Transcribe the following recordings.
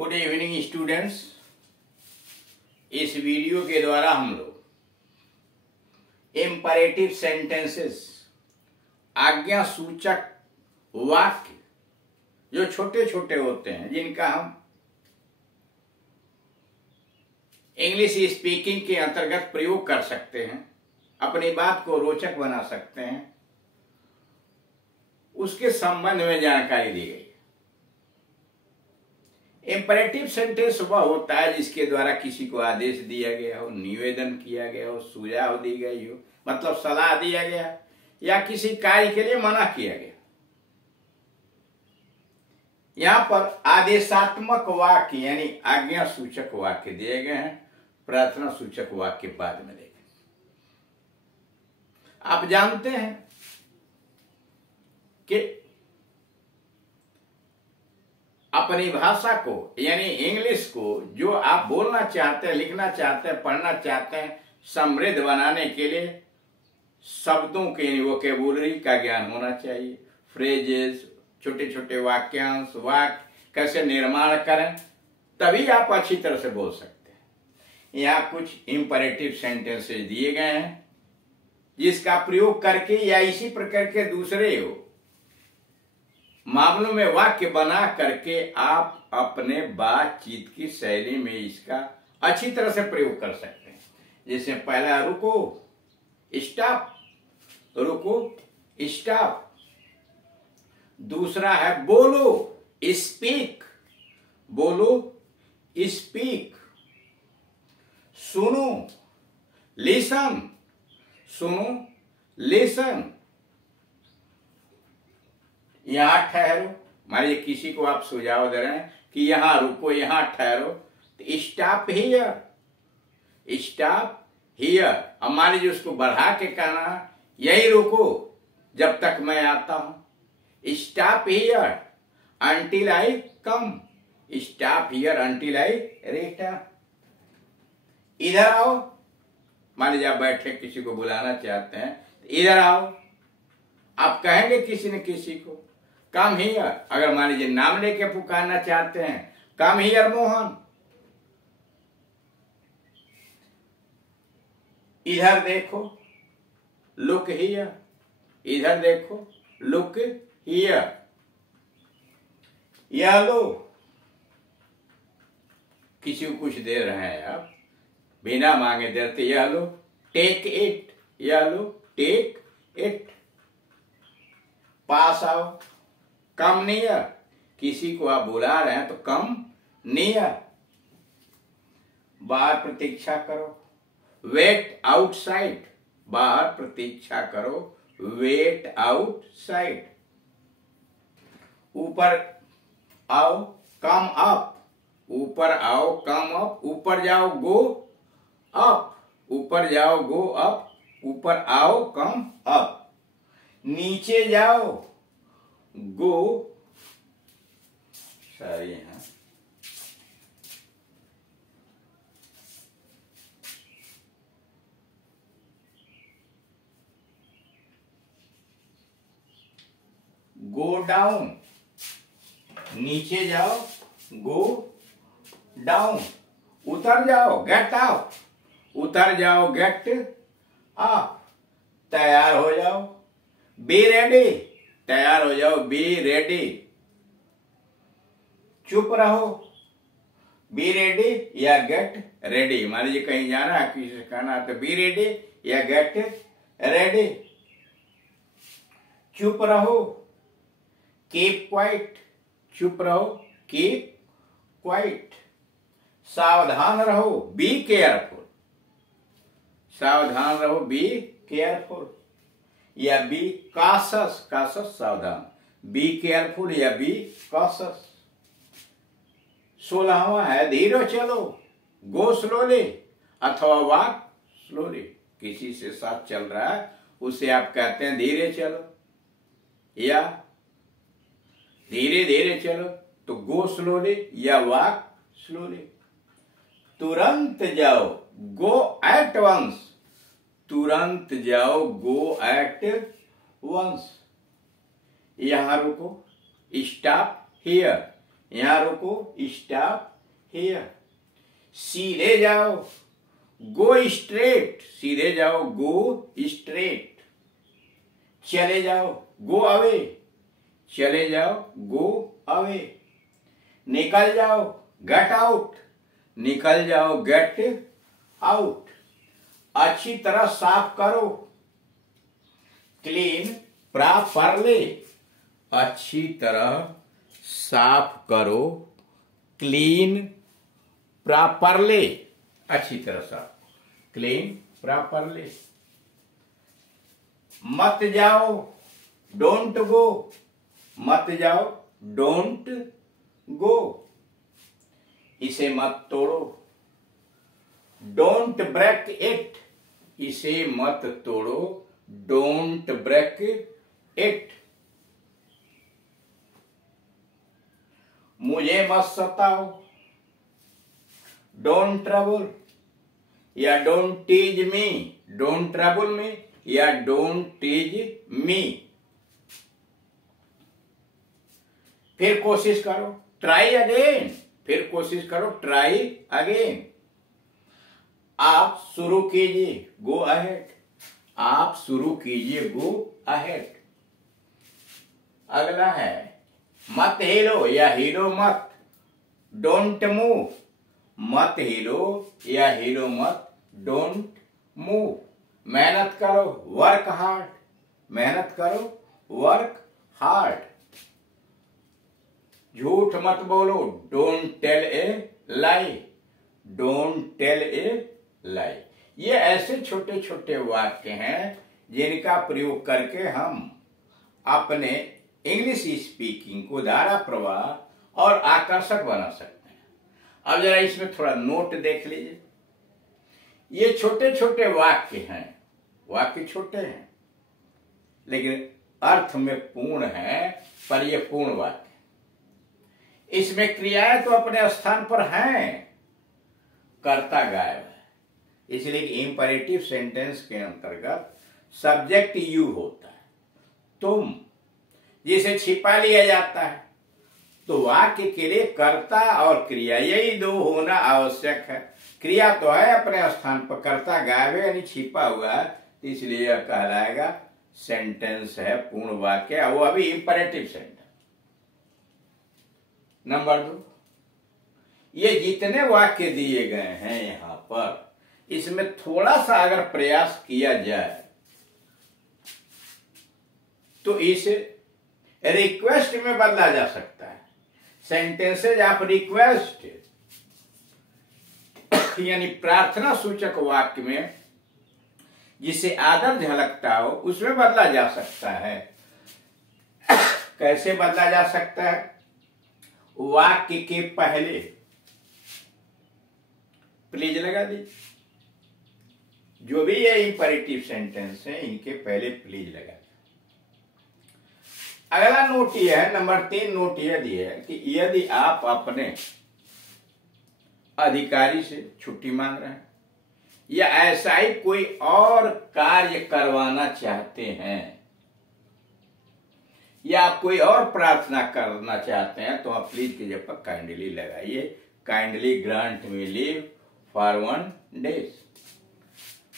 Good evening students. इस video के द्वारा हम लोग इम्परेटिव सेंटेंसेस, आज्ञा सूचक वाक्य जो छोटे छोटे होते हैं, जिनका हम इंग्लिश स्पीकिंग के अंतर्गत प्रयोग कर सकते हैं, अपनी बात को रोचक बना सकते हैं, उसके संबंध में जानकारी दी गई। इम्परेटिव सेंटेंस वह होता है जिसके द्वारा किसी को आदेश दिया गया हो, निवेदन किया गया हो, सुझाव दी गई हो, मतलब सलाह दिया गया या किसी कार्य के लिए मना किया गया। यहां पर आदेशात्मक वाक्य यानी आज्ञा सूचक वाक्य दिए गए हैं, प्रार्थना सूचक वाक्य बाद में देखें। आप जानते हैं कि अपनी भाषा को यानी इंग्लिश को जो आप बोलना चाहते हैं, लिखना चाहते हैं, पढ़ना चाहते हैं, समृद्ध बनाने के लिए शब्दों के वोकेबुलरी का ज्ञान होना चाहिए। फ्रेजेस, छोटे छोटे वाक्यांश, वाक्य कैसे निर्माण करें, तभी आप अच्छी तरह से बोल सकते हैं। यहाँ कुछ इंपरेटिव सेंटेंसेस दिए गए हैं जिसका प्रयोग करके या इसी प्रकार के दूसरे मामलों में वाक्य बना करके आप अपने बातचीत की शैली में इसका अच्छी तरह से प्रयोग कर सकते हैं। जैसे पहला रुको, स्टॉप, रुको, स्टॉप। दूसरा है बोलो, स्पीक, बोलो, स्पीक। सुनो, लिसन, सुनो, लिसन। यहां ठहरो, मान लीजिए किसी को आप सुझाव दे रहे हैं कि यहां रुको, यहां ठहरो, तो स्टॉप हियर, स्टॉप हियर। अब मान लीजिए उसको बढ़ा के कहना, यही रुको जब तक मैं आता हूं। Stop here until I come, stop here until I return. इधर आओ, मान लीजिए आप बैठे किसी को बुलाना चाहते हैं, तो इधर आओ। आप कहेंगे किसी न किसी को कम हियर। अगर मान लीजिए नाम लेके पुकारना चाहते हैं, कम हियर मोहन। इधर देखो, लुक हियर, इधर देखो, लुक हियर। यह लो, किसी को कुछ दे रहे हैं आप, बिना मांगे देते, यह लो, टेक इट, यह लो, टेक इट। पास आओ, कम नियर, किसी को आप बुला रहे हैं तो कम नियर। बाहर प्रतीक्षा करो, वेट आउटसाइड, बाहर प्रतीक्षा करो, वेट आउटसाइड। ऊपर आओ, कम अप, ऊपर आओ, कम अप। ऊपर जाओ, गो अप, ऊपर जाओ, गो अप। ऊपर आओ, कम अप। नीचे जाओ, गो, सही है, गो डाउन। नीचे जाओ, गो डाउन। उतर जाओ, गेट आउट, उतर जाओ, गेट अप। तैयार हो जाओ, बी रेडी, तैयार हो जाओ, बी रेडी। चुप रहो, बी रेडी या गेट रेडी। मान लीजिए कहीं जाना है, किसी से कहना है, तो बी रेडी या गेट रेडी। चुप रहो, कीप क्वाइट, चुप रहो, कीप क्वाइट। सावधान रहो, बी केयरफुल, सावधान रहो, बी केयरफुल। या बी कॉशस, कॉशस सावधान, बी केयरफुल या बी कॉशस। 16वां है धीरे चलो, गो स्लोली अथवा वॉक स्लोली। किसी से साथ चल रहा है उसे आप कहते हैं धीरे चलो, या धीरे धीरे चलो तो गो स्लोली या वॉक स्लोली। तुरंत जाओ, गो एट वंस, तुरंत जाओ, गो एट वंस। यहां रुको, स्टॉप हियर, यहां रुको, स्टॉप हियर। सीधे जाओ, गो स्ट्रेट, सीधे जाओ, गो स्ट्रेट। चले जाओ, गो अवे, चले जाओ, गो अवे। निकल जाओ, गेट आउट, निकल जाओ, गेट आउट। अच्छी तरह साफ करो, क्लीन प्रॉपरली, अच्छी तरह साफ करो, क्लीन प्रॉपरली, अच्छी तरह साफ, क्लीन प्रॉपरली। मत जाओ, डोंट गो, मत जाओ, डोंट गो। इसे मत तोड़ो, डोंट ब्रेक इट, इसे मत तोड़ो, डोंट ब्रेक इट। मुझे मत सताओ, डोंट ट्रबल, या don't tease me, don't trouble me, या डोंट टीज मी। फिर कोशिश करो, ट्राई अगेन, फिर कोशिश करो, ट्राई अगेन। आप शुरू कीजिए, गो अहेड, आप शुरू कीजिए, गो अहेड। अगला है मत हिलो या हिलो मत, डोंट मूव, मत हिलो या हिलो मत, डोंट मूव। मेहनत करो, वर्क हार्ड, मेहनत करो, वर्क हार्ड। झूठ मत बोलो, don't tell a lie, don't tell a lie. ये ऐसे छोटे छोटे वाक्य हैं जिनका प्रयोग करके हम अपने इंग्लिश स्पीकिंग को धारा प्रवाह और आकर्षक बना सकते हैं। अब जरा इसमें थोड़ा नोट देख लीजिए। ये छोटे छोटे वाक्य हैं, वाक्य छोटे हैं लेकिन अर्थ में पूर्ण है, पर ये पूर्ण वाक्य। इसमें क्रियाएं तो अपने स्थान पर हैं, कर्ता गायब है, इसलिए इंपरेटिव सेंटेंस के अंतर्गत सब्जेक्ट यू होता है, तुम, जिसे छिपा लिया जाता है। तो वाक्य के लिए कर्ता और क्रिया यही दो होना आवश्यक है। क्रिया तो है अपने स्थान पर, कर्ता गायब है यानी छिपा हुआ है, इसलिए यह कहलाएगा सेंटेंस है, पूर्ण वाक्य, वो अभी इंपरेटिव सेंटेंस। नंबर 2, ये जितने वाक्य दिए गए हैं यहां पर, इसमें थोड़ा सा अगर प्रयास किया जाए तो इसे रिक्वेस्ट में बदला जा सकता है। सेंटेंसेज ऑफ रिक्वेस्ट यानी प्रार्थना सूचक वाक्य में जिसे आदर झलकता हो उसमें बदला जा सकता है। कैसे बदला जा सकता है? वाक्य के पहले प्लीज लगा दीजिए, जो भी ये इंपरेटिव सेंटेंस है इनके पहले प्लीज लगा। अगला नोट यह है, नंबर 3 नोट यह दिया है कि यदि आप अपने अधिकारी से छुट्टी मांग रहे हैं या ऐसा ही कोई और कार्य करवाना चाहते हैं या आप कोई और प्रार्थना करना चाहते हैं तो आप प्लीज की जगह पर काइंडली लगाइए। Kindly grant me leave for 1 days.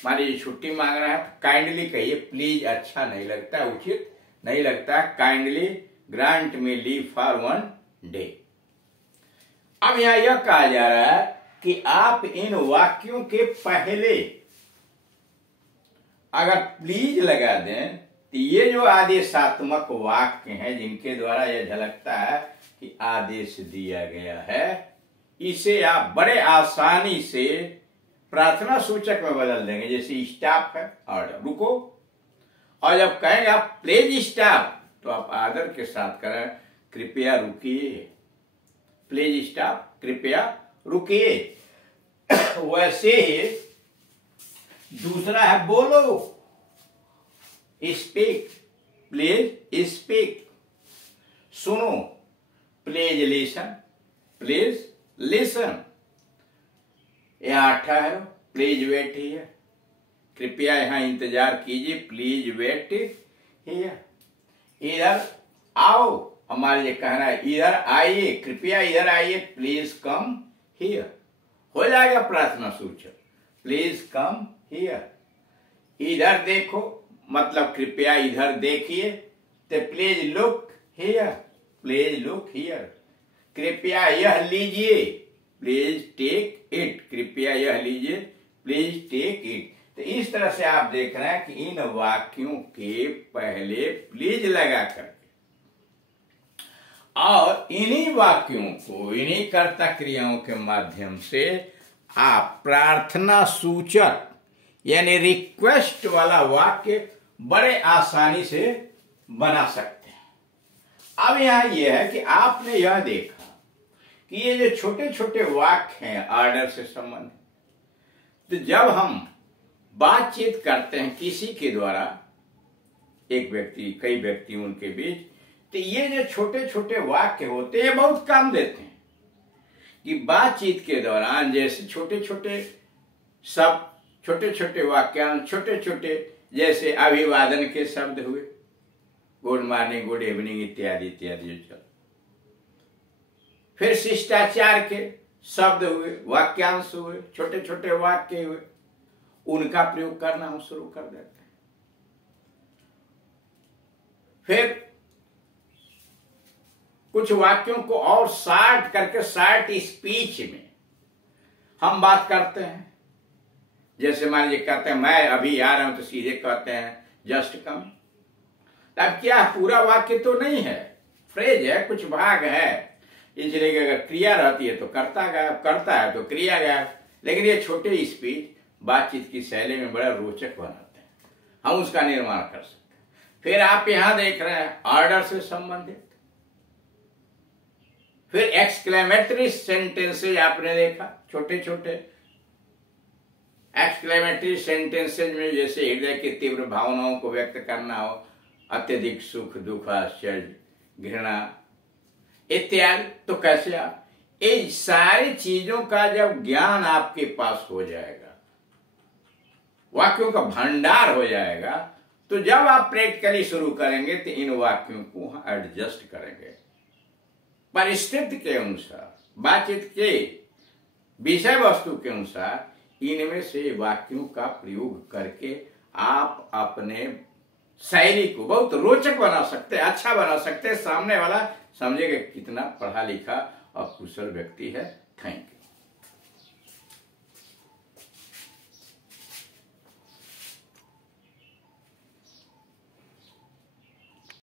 मान लीजिए छुट्टी मांग रहे हैं, काइंडली कहिए, प्लीज अच्छा नहीं लगता, उचित नहीं लगता। Kindly grant me leave for 1 day. अब यहां यह कहा जा रहा है कि आप इन वाक्यों के पहले अगर प्लीज लगा दें तो ये जो आदेशात्मक वाक्य हैं जिनके द्वारा यह झलकता है कि आदेश दिया गया है, इसे आप बड़े आसानी से प्रार्थना सूचक में बदल देंगे। जैसे स्टॉप है, ऑर्डर, रुको, और जब कहेंगे आप प्लीज स्टॉप तो आप आदर के साथ करें, कृपया रुकिए, प्लीज स्टॉप, कृपया रुकिए। वैसे ही दूसरा है बोलो, स्पीक, प्लीज स्पीक, सुनो, प्लीज लिसन, प्लीज लिसन। यहां ठहरो, प्लीज वेट हियर, कृपया यहां इंतजार कीजिए, प्लीज वेट हियर। इधर आओ, हमारे लिए कहना है इधर आइए, कृपया इधर आइए, प्लीज कम हियर, हो जाएगा प्रार्थना सूचक। प्लीज कम हियर, इधर देखो मतलब कृपया इधर देखिए, तो please look here, please look here. कृपया यह लीजिए, प्लीज टेक इट, कृपया यह लीजिए, प्लीज टेक इट। तो इस तरह से आप देख रहे हैं कि इन वाक्यों के पहले प्लीज लगा करके और इन्हीं वाक्यों को, इन्हीं कर्ता क्रियाओं के माध्यम से आप प्रार्थना सूचक यानी रिक्वेस्ट वाला वाक्य बड़े आसानी से बना सकते हैं। अब यहां यह है कि आपने यह देखा कि ये जो छोटे छोटे वाक्य हैं ऑर्डर से संबंधित, तो जब हम बातचीत करते हैं किसी के द्वारा, एक व्यक्ति कई व्यक्तियों के बीच, तो ये जो छोटे छोटे वाक्य होते हैं ये बहुत काम देते हैं कि बातचीत के दौरान जैसे छोटे छोटे शब्द, छोटे छोटे वाक्यांश, छोटे छोटे जैसे अभिवादन के शब्द हुए, गुड मॉर्निंग, गुड इवनिंग इत्यादि इत्यादि जो चल, फिर शिष्टाचार के शब्द हुए, वाक्यांश हुए, छोटे छोटे वाक्य हुए, उनका प्रयोग करना हम शुरू कर देते हैं। फिर कुछ वाक्यों को और शार्ट करके शार्ट स्पीच में हम बात करते हैं। जैसे मान लीजिए कहते हैं मैं अभी आ रहा हूं, तो सीधे कहते हैं जस्ट कम। अब क्या पूरा वाक्य तो नहीं है, फ्रेज है, कुछ भाग है, इसलिए अगर क्रिया रहती है तो करता गया, करता है तो क्रिया गया। लेकिन ये छोटे स्पीच बातचीत की शैली में बड़ा रोचक बनाते हैं, हम उसका निर्माण कर सकते हैं। फिर आप यहां देख रहे हैं ऑर्डर से संबंधित, फिर एक्सक्लेमेटरी सेंटेंसेज आपने देखा, छोटे छोटे एक्सक्लेमेटरी सेंटेंसेज में जैसे हृदय की तीव्र भावनाओं को व्यक्त करना हो, अत्यधिक सुख, दुख, आश्चर्य, घृणा इत्यादि, तो कैसे आप इन सारी चीजों का जब ज्ञान आपके पास हो जाएगा, वाक्यों का भंडार हो जाएगा, तो जब आप प्रैक्टिकली शुरू करेंगे तो इन वाक्यों को एडजस्ट करेंगे परिस्थिति के अनुसार, बातचीत के विषय वस्तु के अनुसार। इनमें से वाक्यों का प्रयोग करके आप अपने शैली को बहुत रोचक बना सकते हैं, अच्छा बना सकते हैं। सामने वाला समझेगा कितना पढ़ा लिखा और कुशल व्यक्ति है। Thank you.